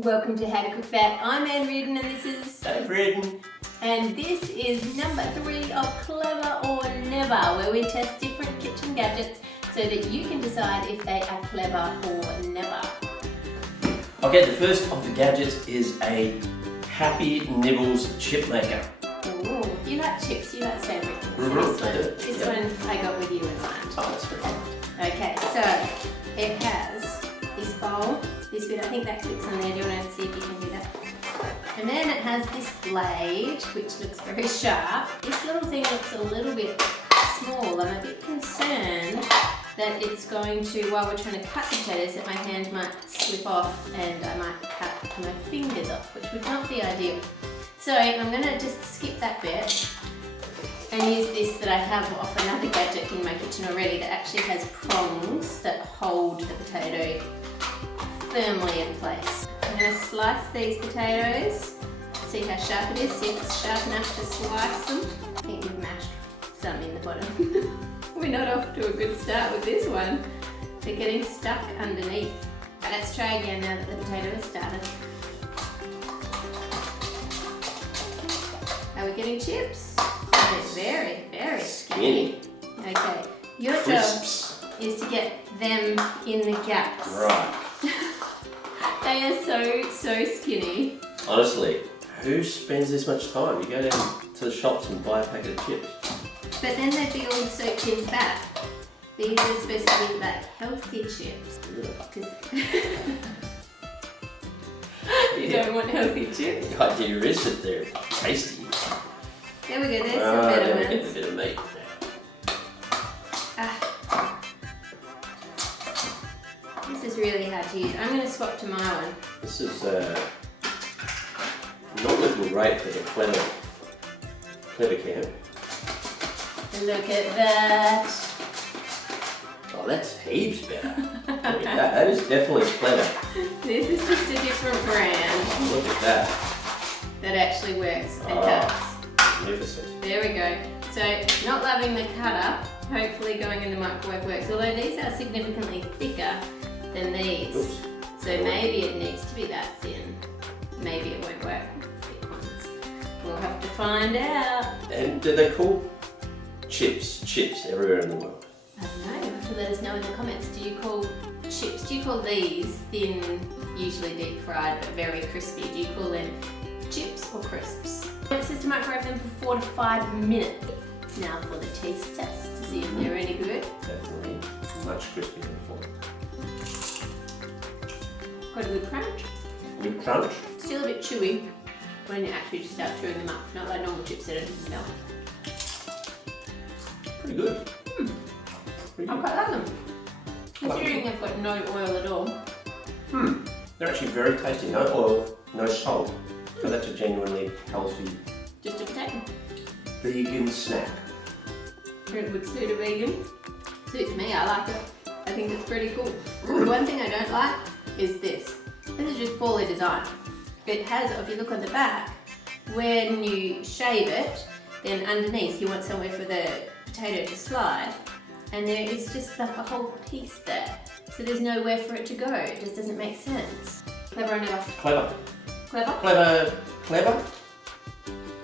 Welcome to How to Cook That. I'm Ann Reardon and this is Ann Reardon. And this is number 3 of Clever or Never, where we test different kitchen gadgets so that you can decide if they are clever or never. Okay, the first of the gadgets is a Happy Nibbles chip maker. Ooh, you like chips, you like savoury things. This one I got with you in mind. Oh, that's very good. Okay, so it has this bowl, this bit, I think that clicks on there. Do you want to see if you can do that? And then it has this blade, which looks very sharp. This little thing looks a little bit small. I'm a bit concerned that it's going to, while we're trying to cut potatoes, that my hand might slip off and I might cut my fingers off, which would not be ideal. So I'm going to just skip that bit and use this that I have off another gadget in my kitchen already that actually has prongs that hold the potato firmly in place. I'm going to slice these potatoes, see how sharp it is, see if it's sharp enough to slice them. I think we've mashed some in the bottom. We're not off to a good start with this one. They're getting stuck underneath. Let's try again now that the potato has started. Are we getting chips? They're very, very skinny. Okay, your Crisps. job is to get them in the gaps. Right. They are so skinny. Honestly, who spends this much time? You go down to the shops and buy a packet of chips. But then they'd be all soaked in fat. These are supposed to be like healthy chips. You don't want healthy chips? The idea is that they're tasty. There we go, there's some better now we ones. get a bit of meat. This is really hard to use. I'm going to swap to my one. This is not looking great for the clever camp. Look at that. Oh, that's heaps better. Look at that. That is definitely clever. This is just a different brand Look at that. that actually works and cuts. Magnificent. There we go. So, not loving the cutter, hopefully going in the microwave works. Although these are significantly thicker than these. Oops. So maybe it needs to be that thin. Maybe it won't work with the thick ones. We'll have to find out. And do they call chips everywhere in the world? I don't know. You have to let us know in the comments. Do you call chips? Do you call these thin, usually deep fried, but very crispy? Do you call them chips or crisps? It says to microwave them for 4 to 5 minutes. Now for the taste test to see if they're any good. Definitely much crispier than before. Got a good crunch. Good crunch. Still a bit chewy when you actually just start chewing them up. Not like normal chips that don't smell. Pretty good. Pretty I good. quite like them. Considering they've got no oil at all. They're actually very tasty. No oil, no salt. So that's a genuinely healthy Just a potato. vegan snack. It would suit a vegan. Suits me, I like it. I think it's pretty cool. The one thing I don't like is this. This is just poorly designed. It has, if you look on the back, when you shave it, then underneath you want somewhere for the potato to slide. And there is just like a whole piece there. So there's nowhere for it to go. It just doesn't make sense. Clever or never? Clever. Clever? Clever.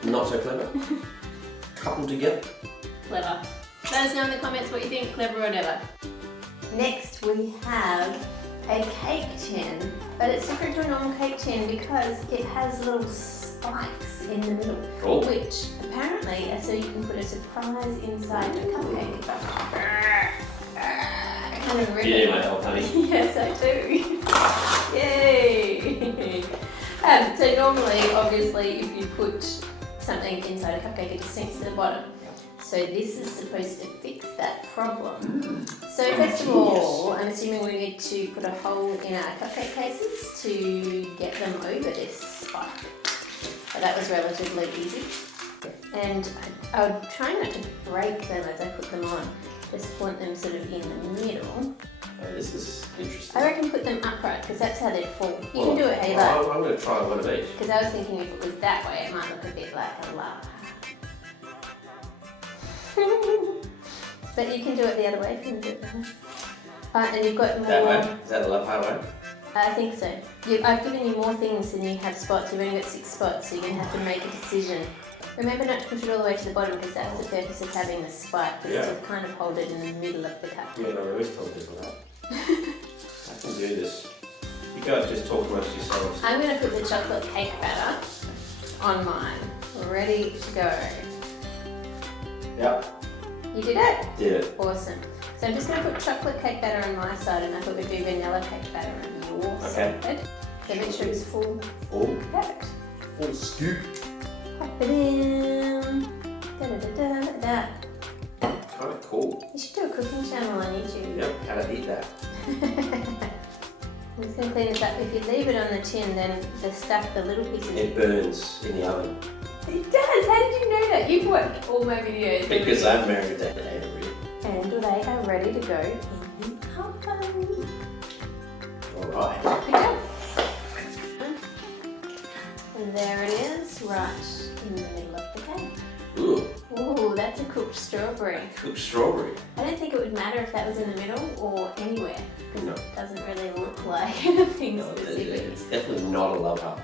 Not so clever. Coupled together. Clever. Let us know in the comments what you think, clever or never. Next we have a cake tin, but it's different to a normal cake tin because it has little spikes in the middle, which apparently are so you can put a surprise inside the cupcake. Kind of You need my help, honey. Yes, I do. Yay! So normally, obviously, if you put something inside a cupcake, it just sinks to the bottom. So this is supposed to fix that problem. So first of all, I'm assuming we need to put a hole in our cupcake cases to get them over this spike. So that was relatively easy. And I would try not to break them as I put them on. Just want them sort of in the middle. This is interesting. I reckon put them upright because that's how they'd fall. You can do it, hey, I'm going to try one of each. because I was thinking if it was that way, it might look a bit like a lava. But you can do it the other way if you want to do it that way. And you've got more... That way? Is that a love heart way? I think so. I've given you more things than you have spots. You've only got 6 spots, so you're going to have to make a decision. Remember not to push it all the way to the bottom because that's the purpose of having the spike, is to kind of hold it in the middle of the cup. Yeah, no, I always tell people that. I can do this. You guys just talk amongst yourselves. I'm going to put the chocolate cake batter on mine. Ready to go. Yep. You did it? Did it. Awesome. So I'm just going to put chocolate cake batter on my side and I thought we'd do vanilla cake batter on your side. So make sure it's full. Full? Perfect. Full scoop. Pop it in. Da-da-da-da-da. Kind of cool. You should do a cooking channel on YouTube. Yep, how to eat that. I'm just going to clean this up. If you leave it on the tin, then the stuff, the little pieces... It burns in the oven. It does! How did you know that? You've watched all my videos. Because I'm married to Ann Reardon. And they are ready to go in the oven. Alright. Good job. And there it is, right in the middle of the cake. Ooh. Ooh, that's a cooked strawberry. Cooked strawberry. I don't think it would matter if that was in the middle or anywhere, because No. it doesn't really look like anything No, specific. it's definitely not a love heart.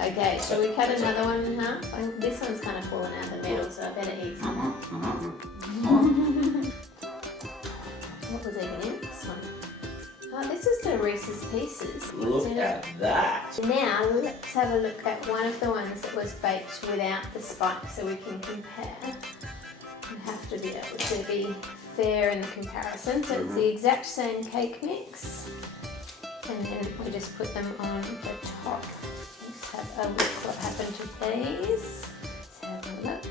Okay, shall we cut another one in half? Oh, this one's kind of fallen out the middle, so I better eat some. What was even in this one? Oh, this is the Reese's Pieces. Look at that. Now, let's have a look at one of the ones that was baked without the spike so we can compare. You have to be able to be fair in the comparison. So it's the exact same cake mix. And then we just put them on the top. Let's have a look what happened to these. Let's have a look.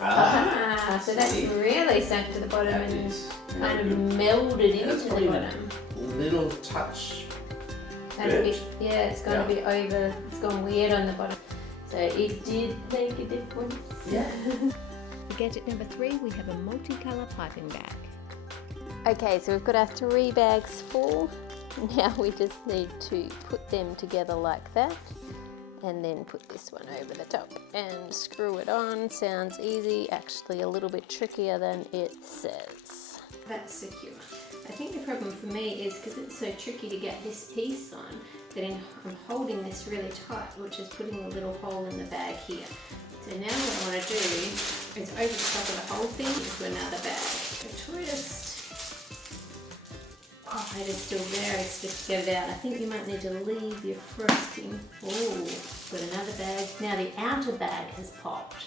Ah, so that's really sunk to the bottom and kind of melded into the bottom. Little touch. And yeah, it's going to be over, it's gone weird on the bottom. So it did make a difference. Yeah. For gadget number 3, we have a multicolour piping bag. Okay, so we've got our 3 bags full. Now we just need to put them together like that. And then put this one over the top and screw it on. Sounds easy, actually a little bit trickier than it says. That's secure. I think the problem for me is because it's so tricky to get this piece on that I'm holding this really tight, which is putting a little hole in the bag here. So now what I want to do is over the top of the whole thing into another bag. A twist. Oh, it is still very stiff to get it out. I think you might need to leave your frosting. Oh, put another bag. Now the outer bag has popped.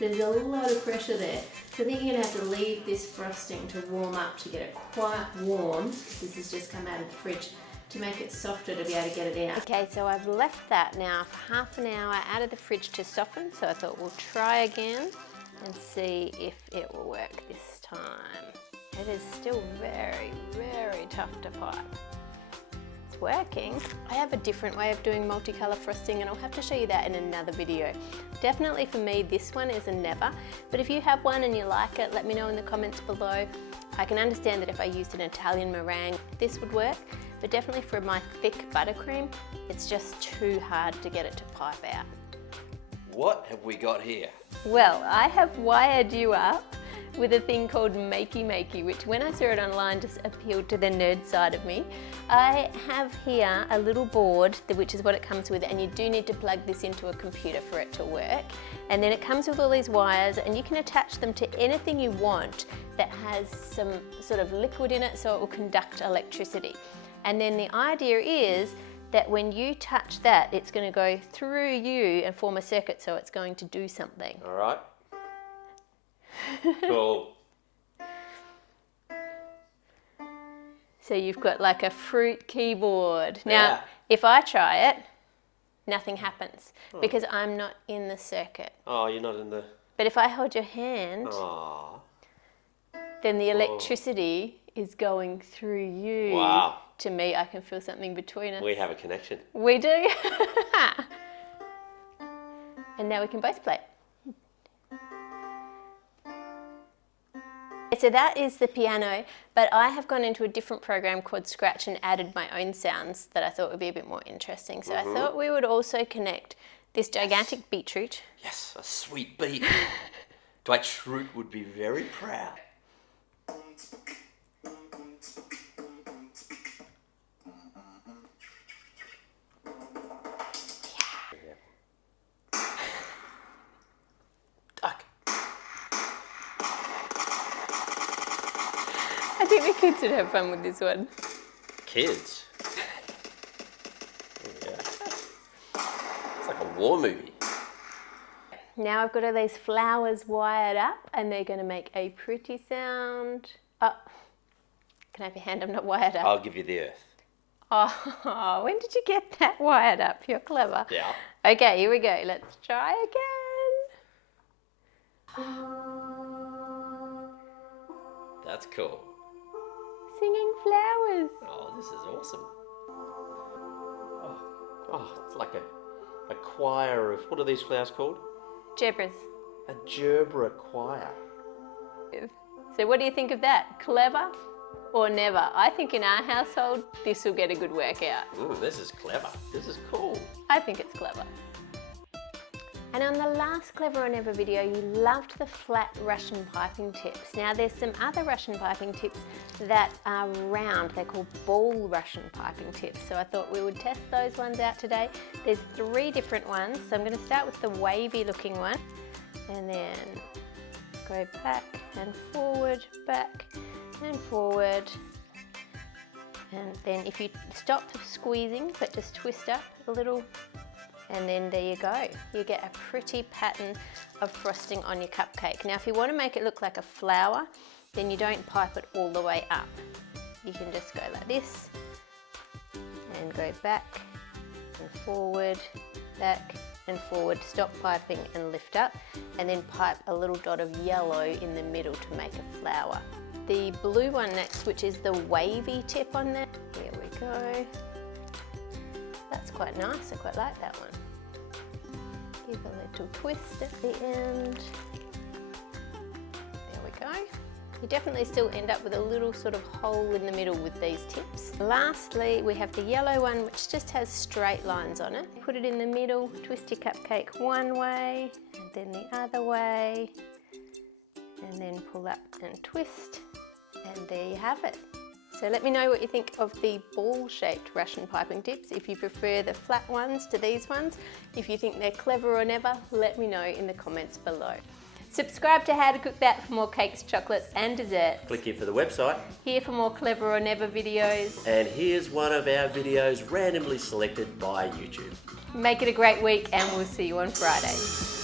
There's a lot of pressure there. So I think you're going to have to leave this frosting to warm up to get it quite warm. This has just come out of the fridge to make it softer to be able to get it out. Okay, so I've left that now for half an hour out of the fridge to soften. So I thought we'll try again and see if it will work this time. It is still very, very tough to pipe. It's working. I have a different way of doing multicolour frosting and I'll have to show you that in another video. Definitely for me, this one is a never, but if you have one and you like it, let me know in the comments below. I can understand that if I used an Italian meringue, this would work, but definitely for my thick buttercream, it's just too hard to get it to pipe out. What have we got here? Well, I have wired you up with a thing called Makey Makey, which when I saw it online just appealed to the nerd side of me. I have here a little board, which is what it comes with, and you do need to plug this into a computer for it to work. And then it comes with all these wires and you can attach them to anything you want that has some sort of liquid in it so it will conduct electricity. And then the idea is that when you touch that, it's going to go through you and form a circuit, so it's going to do something. All right. Cool. So you've got like a fruit keyboard. Now, if I try it, nothing happens because I'm not in the circuit. Oh, you're not in the... But if I hold your hand, then the electricity is going through you. Wow. To me, I can feel something between us. We have a connection. We do. And now we can both play. So that is the piano, but I have gone into a different program called Scratch and added my own sounds that I thought would be a bit more interesting. So I thought we would also connect this gigantic beetroot. Yes, a sweet beet. Dwight Schrute would be very proud. Kids would have fun with this one. Kids? Oh, yeah. It's like a war movie. Now I've got all these flowers wired up and they're going to make a pretty sound. Oh, can I have your hand? I'm not wired up. I'll give you the earth. Oh, when did you get that wired up? You're clever. Yeah. Okay, here we go. Let's try again. That's cool. Singing flowers. Oh, this is awesome. Oh, it's like a choir of, what are these flowers called? Zebras. A gerbera choir. So what do you think of that? Clever or never? I think in our household, this will get a good workout. This is clever. This is cool. I think it's clever. And on the last Clever or Never video, you loved the flat Russian piping tips. Now there's some other Russian piping tips that are round. They're called ball Russian piping tips. So I thought we would test those ones out today. There's 3 different ones. So I'm going to start with the wavy looking one and then go back and forward, back and forward. And then if you stop squeezing, but just twist up a little, and then there you go. You get a pretty pattern of frosting on your cupcake. Now if you want to make it look like a flower, then you don't pipe it all the way up. You can just go like this and go back and forward, back and forward, stop piping and lift up, and then pipe a little dot of yellow in the middle to make a flower. The blue one next, which is the wavy tip on that. Here we go. That's quite nice, I quite like that one. Give a little twist at the end. There we go. You definitely still end up with a little sort of hole in the middle with these tips. Lastly, we have the yellow one, which just has straight lines on it. Put it in the middle, twist your cupcake one way, and then the other way, and then pull up and twist, and there you have it. So let me know what you think of the ball-shaped Russian piping tips. If you prefer the flat ones to these ones, if you think they're clever or never, let me know in the comments below. Subscribe to How to Cook That for more cakes, chocolates and desserts. Click here for the website. Here for more Clever or Never videos. And here's one of our videos randomly selected by YouTube. Make it a great week and we'll see you on Friday.